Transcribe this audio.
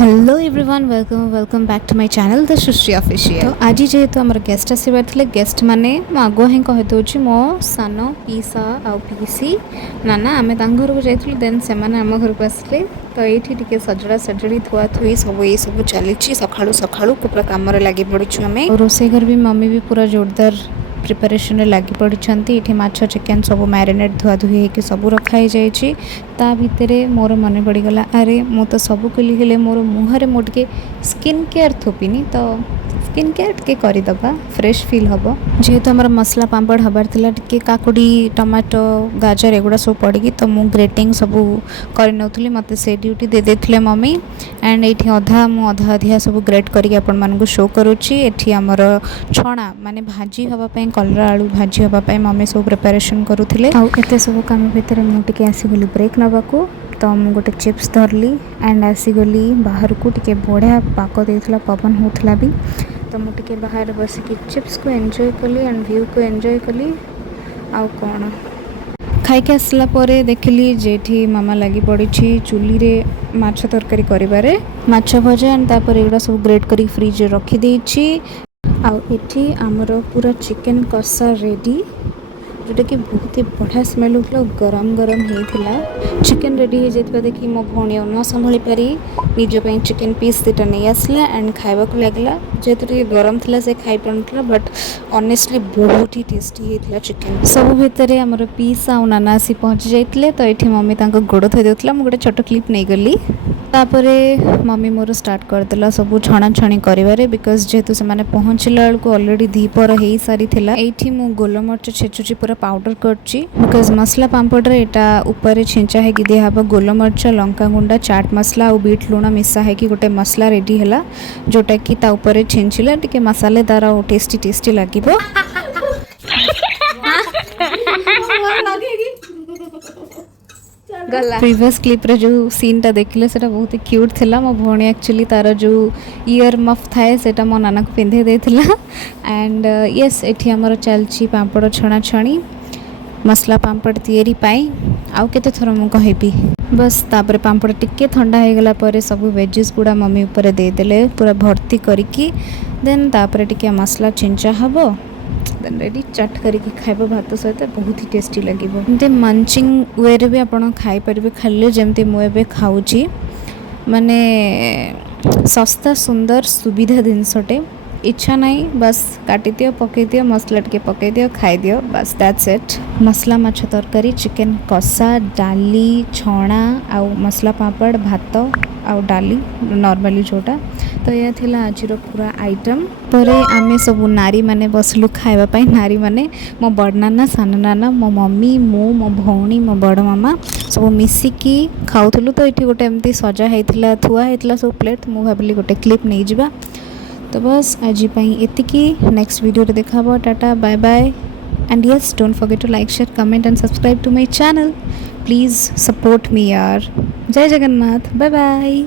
Hello everyone welcome back to my channel the Sushree official. तो आज जेहेतु आम गेस्ट आसबार थे गेस्ट मैंने आगुआ ही कहीदे मो सान पीसा आ पीसी नाना आम घर को जाइए देन से आम घर को आसले। तो ये सजड़ा सजड़ी थुआ थुई सब ये सब चली सकाळू सकाळू पूरा कम लगी पड़ू आम। रोसे घर भी मम्मी भी पूरा जोरदार प्रिपरेशन लगी पड़ी। ये माछ चिकेन सब मैरिनेट धुआ धुई होकर सब रखाई जाइए। ता भितर मोर मन पड़गला अरे मु तो सब कली हेले मोर मुहर मुझे स्किन केयर थोपिनी तो स्किन केयर टे करदे फ्रेश फील हम। जेहेतु आम मसला पापड़ हबार टे काकुड़ी टमाटो गाजर एगुड़ा सब पड़ी तो मु ग्रेटिंग सब करनी मत से ड्यूटी दे देते मम्मी। एंड ये अधा अधा अधिया सब ग्रेट करके आपण मानक शो करुच्ची। एठी आमर छणा माने भाजी हवापाई कलरा आलू भाजी हवापाई मम्मी सब प्रिपरेशन करुथिले। आ एते सब काम भितर मुझे आसीगली ब्रेक नबाकू तो मुझे गोटे चिप्स धरली एंड आसीगली बाहर को टिके बढ़िया पाक देला पवन होता भी तो मुझे बाहर बसिक चिप्स को एंजॉय कली एंड व्यू को एंजॉय कली। आउ कौन खाइके आसला परे देखली जेठी मामा लगी पड़ी चूली रे माछ तरकारी करिबारे माछ भजा एंड तापर एगुड़ा सब ग्रेट करी फ्रिज रखी देछि। आउ एठी आमर पूरा चिकेन कषा रेडी जोटा कि बहुत ही बढ़िया स्मेल होता गरम गरम होता। चिकेन रेडी हो जाता देखिए मो भौणी न संभाली पारी निजपाई चिकेन पीस दुटा नहीं आसला एंड खावा को लगला जेहेतु तो गरम थी से खाई पारा बट ऑनेस्टली बहुत ही टेस्टी होता चिकेन। सब भितर आमर पीस आ नाना आसी पहुँची जाते तो ये मम्मी गोड़ थई देउतला मुझे गोटे छोट क्लिप नहीं गली। तापरे मम्मी मोर स्टार्ट करदेला सब छणा छणी करिवारे बिकॉज जेहेतु से माने पहुँचला बेलू ऑलरेडी दीपर हो सारी थिला। एठी मु गोलमर्च छेचुची पूरा पाउडर करची बिकॉज मसला पापड़ रे एटा ऊपर छिंचा है कि दिया हबा गोलमर्च लंका गुंडा चाट मसला और बीट लुण मिसा है कि गोटे मसला रेडी हैला जोटा कि ता ऊपर छिंचिला टिके मसालेदार और टेस्टी टेस्टी लागिबो। प्रीवियस क्लिप रे जो सीन टा देखले सेटा बहुत ही क्यूट थिला। मो भौणी एक्चुअली तार जो ईयर मफ थाए सेटा मो नाना को पिंधे देथिला एंड यस एठी हमर चलची पापड़ छणा छणी मसला पापड़ तैयारी पाई आउ केते थोर मु कहबी बस। तापर पापड़ टिके ठंडा हो गला परे सब वेजेस गुड़ा मम्मी ऊपर दे देले पूरा भर्ती करिकी देन तापर टिके मसला चिंचा हबो देन रेडी चट करके खाइबा भात सहित बहुत ही टेस्टी लगे। एमती मंचिंग वे रे भी आपन खाई परिबे खाले जेमती मु एबे खाउची माने सस्ता सुंदर सुविधा जिनसटे इच्छा नहीं बस काटी दियो पकई दियो मसला टे पकई दियो खाई दियो बस दैट्स इट। मसला माछ तरकारी चिकेन कषा डाली छणा आउ मसला पापड़ भात आउ डाली नॉर्मली जोटा तो यह थिला आज पूरा आइटम। परे आमे सब नारी माने बसलु खाइबा पाई नारी माने मो बड़ नाना सान नाना मो मम्मी मो भौणी मो बड़ मामा सब मिसिकी खाउथलु। तो ये गोटे एमती सजा होता थुआ होता सब प्लेट मु भाविली गोटे क्लिप नहीं जावा तो बस आज एतिकी नेक्स्ट वीडियो रे देखा tata bye bye and yes don't forget to like share comment and subscribe to my channel please support me यार। जय जगन्नाथ बाय बाय।